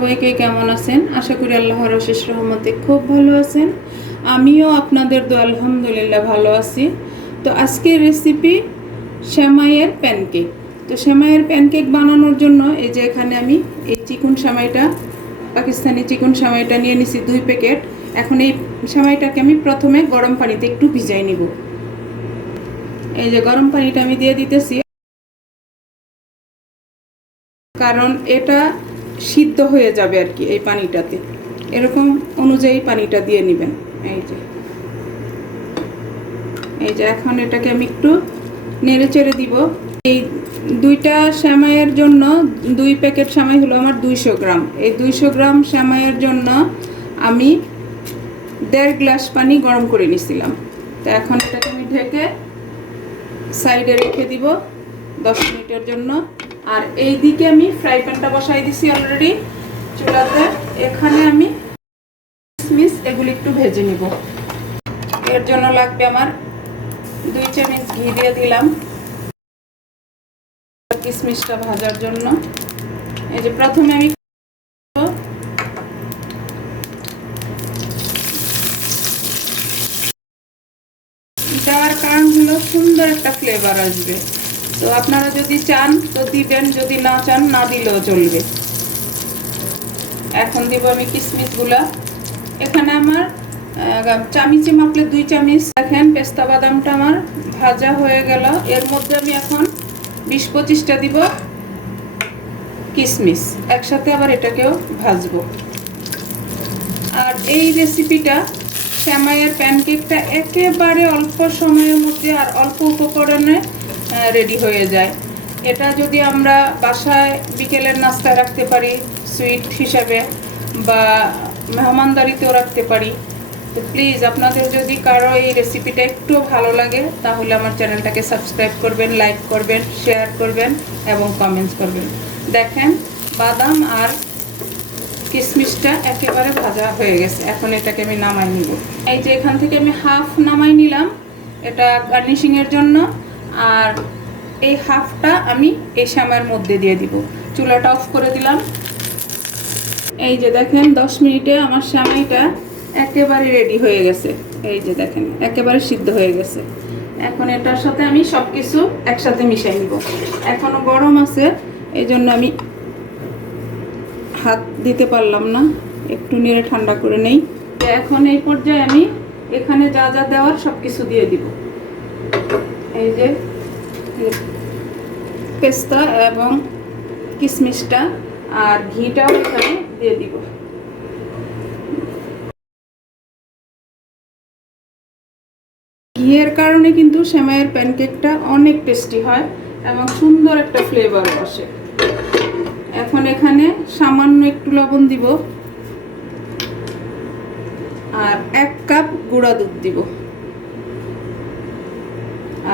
সবাইকে কেমন আছেন? আশা করি আল্লাহর অশেষ রহমতে খুব ভালো আছেন। আমিও আপনাদের দোয়া আলহামদুলিল্লাহ ভালো আছি। তো আজকের রেসিপি সেমাইয়ের প্যানকেক। তো সেমাইয়ের প্যানকেক বানানোর জন্য এই যে এখানে আমি এই চিকন সেমাইটা, পাকিস্তানি চিকন সেমাইটা নিয়ে নিছি 2 প্যাকেট। এখন এই সেমাইটাকে আমি প্রথমে গরম পানিতে একটু ভিজাই নিব। এই যে গরম পানিটা আমি দিয়ে দিতেছি, কারণ এটা সিদ্ধ হয়ে যাবে আর কি এই পানিটাতে। এরকম অনুযায়ী পানিটা দিয়ে নেবেন। এই যে এখন এটাকে আমি একটু নেড়ে চেড়ে দিব। এই 2টা সেমাইয়ের জন্য 2 প্যাকেট সেমাই হলো আমার 200 গ্রাম। এই 200 গ্রাম সেমাইয়ের জন্য আমি 1.5 গ্লাস পানি গরম করে নিয়েছিলাম। তো এখন এটাকে আমি ঢেকে সাইডে রেখে দিব 10 মিনিটের জন্য। আর এই দিকে আমি ফ্রাই প্যানটা বসাই দিছি অলরেডি চুলাতে। এখানে আমি কিশমিশ এগুলি একটু ভেজে নিব। এর জন্য লাগবে আমার 2 চামচ ঘি দিয়ে দিলাম কিশমিশটা ভাজার জন্য। এই যে প্রথমে আমি দেওয়ার কারণ হলো সুন্দর একটা ফ্লেভার আসবে। তো আপনারা যদি চান তো দিবেন, যদি না চান না দিলেও চলবে। এখন দিব আমি কিশমিশগুলা। এখানে আমার চামচে মাপলে 2 চামচ। দেখেন পেস্তা বাদামটা আমার ভাজা হয়ে গেল। এর মধ্যে আমি এখন 20-25টা দিব কিশমিশ, একসাথে আবার এটাকেও ভাজবো। আর এই রেসিপিটা সেমাইয়ের প্যানকেকটা একেবারে অল্প সময়ের মধ্যে আর অল্প উপকরণে রেডি হয়ে যায়। এটা যদি আমরা বাসায় বিকেলের নাস্তায় রাখতে পারি সুইট হিসাবে, বা মেহমানদারিতেও রাখতে পারি। তো প্লিজ আপনাদের যদি কারো এই রেসিপিটা একটু ভালো লাগে তাহলে আমার চ্যানেলটাকে সাবস্ক্রাইব করবেন, লাইক করবেন, শেয়ার করবেন এবং কমেন্টস করবেন। দেখেন বাদাম আর কিশমিশটা একেবারে ভাজা হয়ে গেছে। এখন এটাকে আমি নামাই নিব। এই যে এখান থেকে আমি হাফ নামাই নিলাম এটা গার্নিশিংয়ের জন্য। আর এই হাফটা আমি এই সেমাইয়ের মধ্যে দিয়ে দিব। চুলাটা অফ করে দিলাম। এই যে দেখেন 10 মিনিটে আমার সেমাইটা একেবারে রেডি হয়ে গেছে। এই যে দেখেন একেবারে সিদ্ধ হয়ে গেছে। এখন এটার সাথে আমি সব কিছু একসাথে মিশিয়ে নিব। এখনো গরম আছে, এই জন্য আমি হাত দিতে পারলাম না, একটু নেড়ে ঠান্ডা করে নেই। এখন এই পর্যায়ে আমি এখানে যা যা দেওয়ার সব কিছু দিয়ে দিব। এই যে পেস্তা এবং কিশমিশটা আর ঘিটাও এখানে দিয়ে দিব। ঘিয়ের কারণে কিন্তু সেমাইয়ের প্যানকেকটা অনেক টেস্টি হয় এবং সুন্দর একটা ফ্লেভার আসে। এখন এখানে সামান্য একটু লবণ দিব আর 1 কাপ গুঁড়া দুধ দিব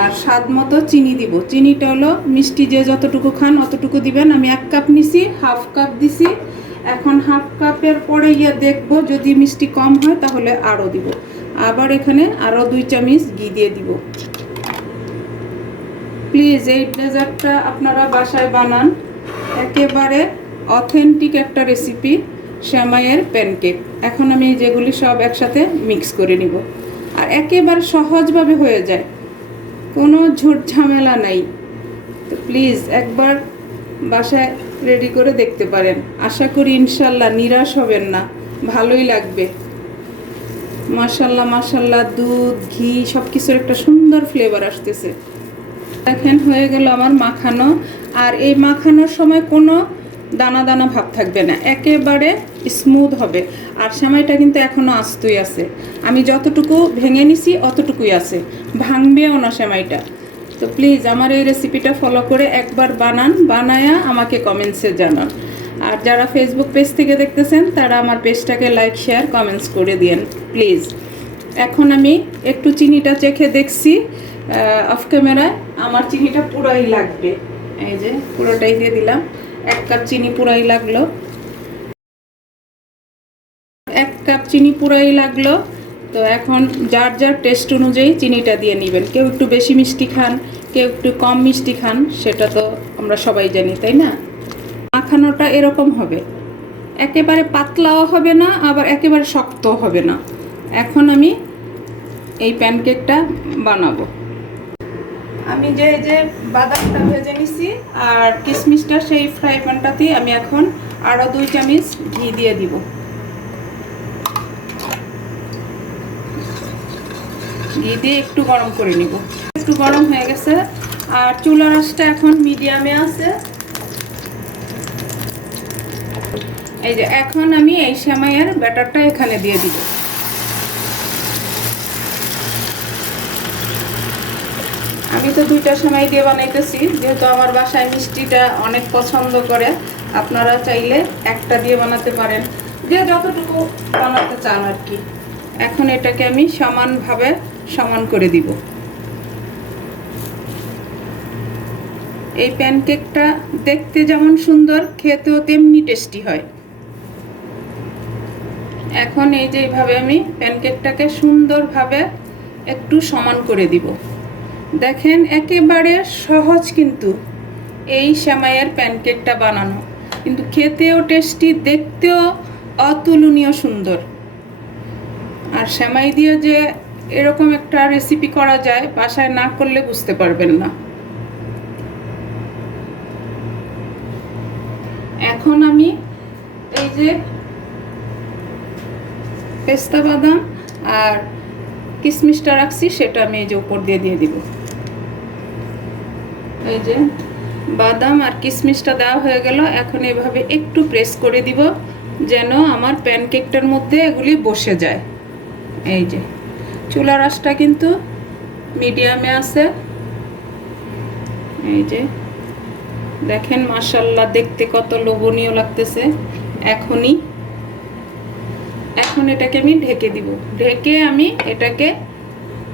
আর স্বাদ মতো চিনি দিব। চিনিটা হলো মিষ্টি যে যতটুকু খান অতটুকু দিবেন। আমি 1 কাপ নিছি, হাফ কাপ দিছি। এখন হাফ কাপের পরে গিয়ে দেখবো যদি মিষ্টি কম হয় তাহলে আরও দিব। আবার এখানে আরও 2 চামচ ঘি দিয়ে দিব। প্লিজ এই ডেজার্টটা আপনারা বাসায় বানান। একেবারে অথেন্টিক একটা রেসিপি সেমাইয়ের প্যানকেক। এখন আমি যেগুলি সব একসাথে মিক্স করে নিব। আর একেবারে সহজভাবে হয়ে যায়, কোনো ঝুট ঝামেলা নাই। তো প্লিজ একবার বাসায় রেডি করে দেখতে পারেন। আশা করি ইনশাল্লাহ নিরাশ হবেন না, ভালোই লাগবে। মাশাল্লাহ মাশাল্লাহ, দুধ ঘি সব কিছুর একটা সুন্দর ফ্লেভার আসতেছে। দেখেন হয়ে গেল আমার মাখানো। আর এই মাখানোর সময় কোনো দানা দানা ভাব থাকবে না, একেবারে স্মুথ হবে। আর সেমাইটা কিন্তু এখনও আস্তই আছে। আমি যতটুকু ভেঙে নিছি অতটুকুই আছে, ভাঙবেও না সেমাইটা। তো প্লিজ আমার এই রেসিপিটা ফলো করে একবার বানান, বানায়া আমাকে কমেন্টসে জানান। আর যারা ফেসবুক পেজ থেকে দেখতেছেন তারা আমার পেজটাকে লাইক শেয়ার কমেন্টস করে দিন প্লিজ। এখন আমি একটু চিনিটা চেখে দেখছি অফ ক্যামেরায়, আমার চিনিটা পুরাই লাগবে। এই যে পুরোটাই দিয়ে দিলাম। 1 কাপ চিনি পুরাই লাগলো, 1 কাপ চিনি পুরাই লাগলো। তো এখন যার যার টেস্ট অনুযায়ী চিনিটা দিয়ে নেবেন। কেউ একটু বেশি মিষ্টি খান, কেউ একটু কম মিষ্টি খান, সেটা তো আমরা সবাই জানি, তাই না? মাখানোটা এরকম হবে। একেবারে পাতলাও হবে না, আবার একেবারে শক্তও হবে না। এখন আমি এই প্যানকেকটা বানাবো। আমি যে বাদামটা ভেজে নিছি আর কিশমিশটা সেই ফ্রাই প্যানটাতেই আমি এখন আরও 2 চামচ ঘি দিয়ে দিব। ঘি দিয়ে একটু গরম করে নিব। একটু গরম হয়ে গেছে আর চুলার আঁচটা এখন মিডিয়ামে আছে। এই যে এখন আমি এই সেমাইয়ের ব্যাটারটা এখানে দিয়ে দিব। আমি তো 2টা সেমাই দিয়ে বানাইতেছি, যেহেতু আমার বাসায় মিষ্টিটা অনেক পছন্দ করে। আপনারা চাইলে একটা দিয়ে বানাতে পারেন, যে যতটুকু বানাতে চান আর কি। এখন এটাকে আমি সমানভাবে সমান করে দিব। এই প্যানকেকটা দেখতে যেমন সুন্দর, খেতেও তেমনি টেস্টি হয়। এখন এই যে এইভাবে আমি প্যানকেকটাকে সুন্দরভাবে একটু সমান করে দিব। দেখেন একেবারে সহজ কিন্তু এই সেমাইয়ের প্যানকেকটা বানানো, কিন্তু খেতেও টেস্টি, দেখতেও অতুলনীয় সুন্দর। আর সেমাই দিয়ে যে এরকম একটা রেসিপি করা যায়, বাসায় না করলে বুঝতে পারবেন না। এখন আমি এই যে পেস্তা বাদাম আর কিশমিশটা রাখছি, সেটা আমি এই যে উপর দিয়ে দিব। এই যে বাদাম আর কিশমিশটা দেওয়া হয়ে গেল। এখন এভাবে একটু প্রেস করে দিব যেন আমার প্যানকেকটার মধ্যে এগুলি বসে যায়। এই যে চুলার আঁচটা কিন্তু মিডিয়ামে আছে। এই যে দেখেন মাশাআল্লাহ, দেখতে কত লোভনীয় লাগতেছে। এখন এটাকে আমি ঢেকে দিব। ঢেকে আমি এটাকে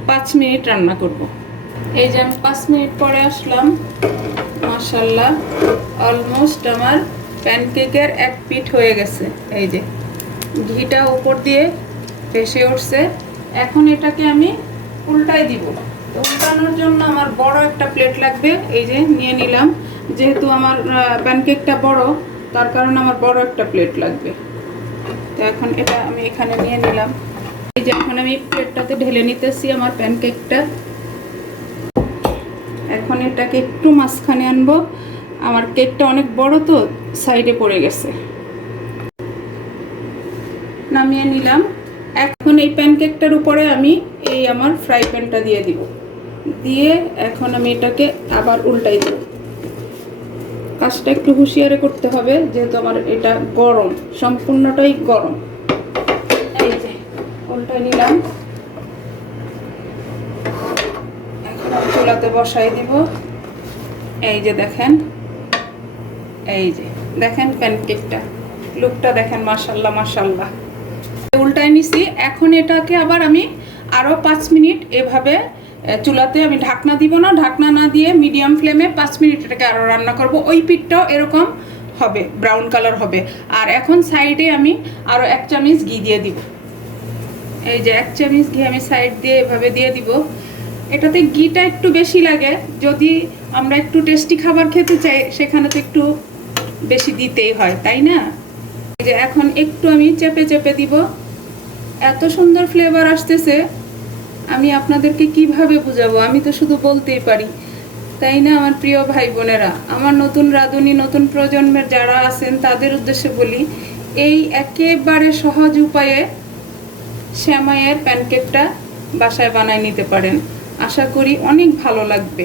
5 মিনিট রান্না করব। এই যে আমি 5 মিনিট পরে আসলাম। মাশাআল্লাহ, অলমোস্ট আমার প্যানকেকের এক পিঠ হয়ে গেছে। এই যে ঘিটা উপর দিয়ে ভেসে উঠছে। এখন এটাকে আমি উল্টাই দিব। তো উল্টানোর জন্য আমার বড় একটা প্লেট লাগবে। এই যে নিয়ে নিলাম, যেহেতু আমার প্যানকেকটা বড়, তার কারণে আমার বড় একটা প্লেট লাগবে। তো এখন এটা আমি এখানে নিয়ে নিলাম। এই যে এখন আমি প্লেটটাতে ঢেলে নিতেছি আমার প্যানকেকটা। এখন এটাকে একটু মাঝখানে আনবো। আমার কেকটা অনেক বড় তো সাইডে পড়ে গেছে। নামিয়ে নিলাম। এখন এই প্যানকেকটার উপরে আমি এই আমার ফ্রাই প্যানটা দিয়ে দিব। দিয়ে এখন আমি এটাকে আবার উল্টাই দেব। কাজটা একটু হুঁশিয়ারে করতে হবে, যেহেতু আমার এটা গরম, সম্পূর্ণটাই গরম। এই যে উল্টাই নিলাম। এখন আমি চুলাতে বসাই দিব। এই যে দেখেন, এই যে দেখেন প্যানকেকটা, লুকটা দেখেন। মাশাআল্লাহ মাশাআল্লাহ। উল্টাই নিছি। এখন এটাকে আবার আমি আরও 5 মিনিট এভাবে চুলাতে, আমি ঢাকনা দিব না, ঢাকনা না দিয়ে মিডিয়াম ফ্লেমে 5 মিনিট এটাকে আরও রান্না করব। ওই পিঠটাও এরকম হবে, ব্রাউন কালার হবে। আর এখন সাইডে আমি আরও 1 চামচ ঘি দিয়ে দিব। এই যে 1 চামচ ঘি আমি সাইড দিয়ে এভাবে দিয়ে দিব। এটাতে ঘিটা একটু বেশি লাগে, যদি আমরা একটু টেস্টি খাবার খেতে চাই সেখানে তো একটু বেশি দিতেই হয়, তাই না? এই যে এখন একটু আমি চেপে চেপে দিব। এত সুন্দর ফ্লেভার আসতেছে, আমি আপনাদেরকে কিভাবে বুঝাবো? আমি তো শুধু বলতেই পারি, তাই না আমার প্রিয় ভাই বোনেরা? আমার নতুন রাঁধুনি, নতুন প্রজন্মের যারা আছেন তাদের উদ্দেশ্যে বলি, এই একেবারে সহজ উপায়ে সেমাইয়ের প্যানকেকটা বাসায় বানায় নিতে পারেন। আশা করি অনেক ভালো লাগবে।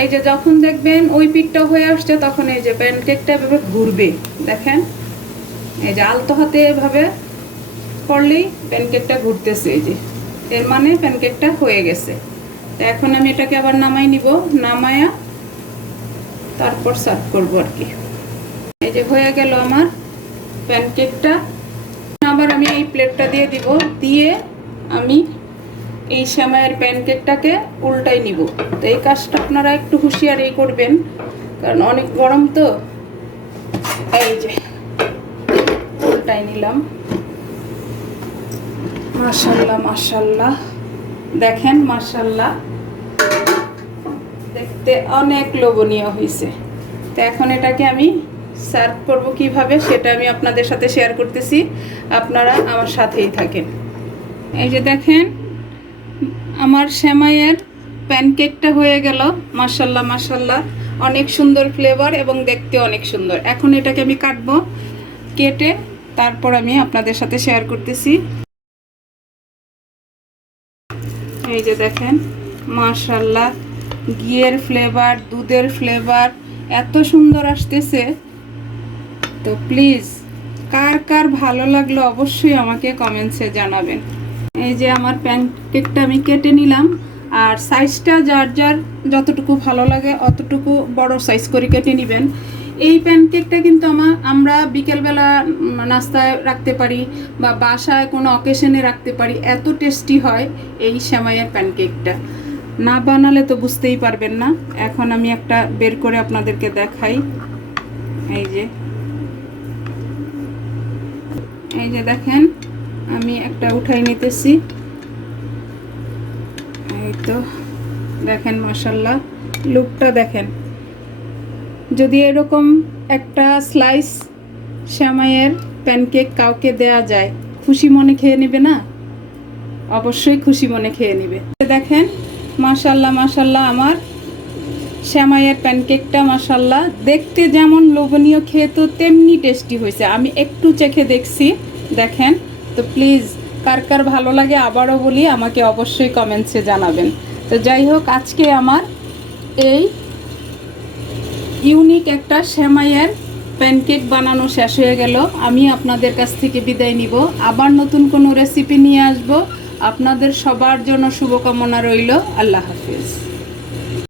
এই যে যখন দেখবেন ওই পিঠটা হয়ে আসছে, তখন এই যে প্যানকেকটা এভাবে ঘুরবে। দেখেন, এই যে আলতো হাতে এভাবে করলেই প্যানকেকটা ঘুরতেছে। এই যে এর মানে প্যানকেকটা হয়ে গেছে। তো এখন আমি এটাকে আবার নামাই নিব। নামায়া তারপর সার্ভ করব আর কি। এই যে হয়ে গেল আমার প্যানকেকটা। আবার আমি এই প্লেটটা দিয়ে দিব। দিয়ে আমি এই সেমাইয়ের প্যানকেকটাকে উল্টাই নিব। তো এই কাজটা আপনারা একটু হুঁশিয়ারি করবেন, কারণ অনেক গরম তো। এই যে উল্টাই নিলাম। মাশাআল্লাহ মাশাআল্লাহ, দেখেন মাশাআল্লাহ, দেখতে অনেক লোভনীয় হয়েছে। তো এখন এটাকে আমি সার্ভ করব কিভাবে সেটা আমি আপনাদের সাথে শেয়ার করতেছি, আপনারা আমার সাথেই থাকেন। এই যে দেখেন আমার সেমাইয়ের প্যানকেকটা হয়ে গেল। মাশাল্লাহ মাশাল্লাহ, অনেক সুন্দর ফ্লেভার এবং দেখতে অনেক সুন্দর। এখন এটাকে আমি কাটবো, কেটে তারপর আমি আপনাদের সাথে শেয়ার করতেছি। এই যে দেখেন মাশাল্লাহ, ঘিয়ের ফ্লেভার, দুধের ফ্লেভার এত সুন্দর আসতেছে। তো প্লিজ কার কার ভালো লাগলো অবশ্যই আমাকে কমেন্টসে জানাবেন। এই যে আমার প্যানকেকটা আমি কেটে নিলাম, আর সাইজটা যার যার যতটুকু ভালো লাগে অতটুকু বড় সাইজ করে কেটে নেবেন। এই প্যানকেকটা কিন্তু আমরা বিকেলবেলা নাস্তায় রাখতে পারি বা বাসায় কোনো অকেশনে রাখতে পারি, এত টেস্টি হয় এই সেমাইয়ের প্যানকেকটা। না বানালে তো বুঝতেই পারবেন না। এখন আমি একটা বের করে আপনাদেরকে দেখাই। এই যে দেখেন আমি একটা উঠাই নিতেছি। এই তো দেখেন মাশাল্লাহ, লুকটা দেখেন। যদি এরকম একটা স্লাইস সেমাইয়ের প্যানকেক কাউকে দেয়া যায়, খুশি মনে খেয়ে নেবে না? অবশ্যই খুশি মনে খেয়ে নেবে। দেখেন মাশাল্লাহ মাশাল্লাহ, আমার সেমাইয়ের প্যানকেকটা মাশাল্লাহ দেখতে যেমন লোভনীয়, খেয়ে তো তেমনি টেস্টি হয়েছে। আমি একটু চেখে দেখছি, দেখেন। তো প্লিজ কার কার ভালো লাগে আবারও বলি, আমাকে অবশ্যই কমেন্টসে জানাবেন। তো যাই হোক, আজকে আমার এই ইউনিক একটা সেমাইয়ের প্যানকেক বানানো শেষ হয়ে গেল। আমি আপনাদের কাছ থেকে বিদায় নিব, আবার নতুন কোনো রেসিপি নিয়ে আসব। আপনাদের সবার জন্য শুভকামনা রইল। আল্লাহ হাফিজ।